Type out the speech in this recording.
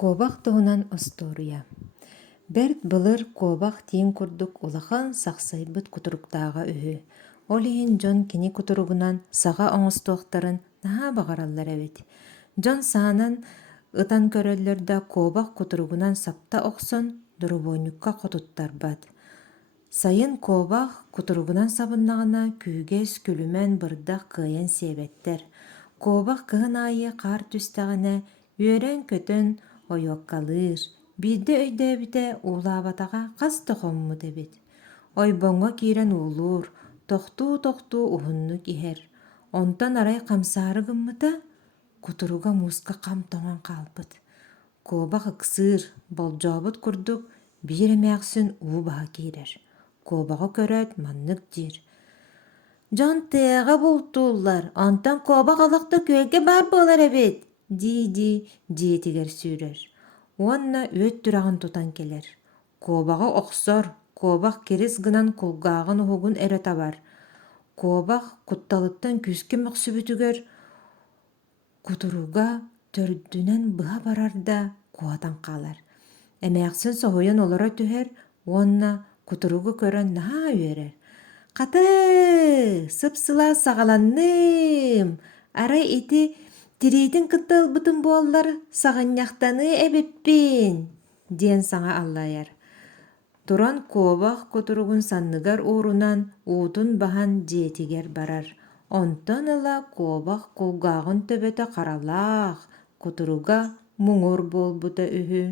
Кобах туһунан история. Бэрт былыр кобах тиин курдук улахан сахсайбыт кутуруктаага үһү. Ол иһин дьон кини кутуругунан саҕа оҥостуохтарын наһаа баҕараллар эбит. Дьон саанан ытан көрөллөр да кобах кутуругунан сапта охсон доробуойнукка хотуттарбат. Сайын кобах кутуругунан сабыннаҕына күүгэс күлүмэн бырдах кыайан сиэбэттэр. Кобах кыһын аайы хаар түстэҕинэ үөрэн көтөн ойуоккалыыр, биирдэ өйдөөбүтэ уулаабатаҕа хас тохоммут эбит. Ойбоҥҥо киирэн уулуур, тохтуу уһуннук иһэр. Онтон арай хамсаары гыммыта, кутуруга мууска хам тоҥон хаалбыт. Кобах ыксыыр, болдьообут курдук биир эмээхсин уу баһа киирэр. Кобаҕа көрөөт маннык диир. «Дьон тыаҕа бултууллар, онтон кобах олохто күөлгэ баар буолар эбит» диэтигэр сүүрэр. Уонна үөт түрэҕин тутан келэр. Кобаҕа охсор, кобах кирис гынан кулгааҕын уһугун эрэ табар. Кобах кутталыттан күскэ мөхсүбүтүгэр кутуруга төрдүнэн быһа барар да куотан хаалар. Эмээхсин соһуйан олоро түһэр, уонна кутуругу көрөн наһаа үөрэр. «Хаты, сып-сылаа саҕаланныым, арай ити тириитин кыттыылбытым буоллар саҕынньахтаны эбиппин» диэн саҥа аллайар. Туран кобах кутуругун санныгар уурунан уутун баһан диэтигэр барар. Онтон ыла кобах кулгааҕын төбөтө харалаах, кутуруга муҥур буолбута үһү.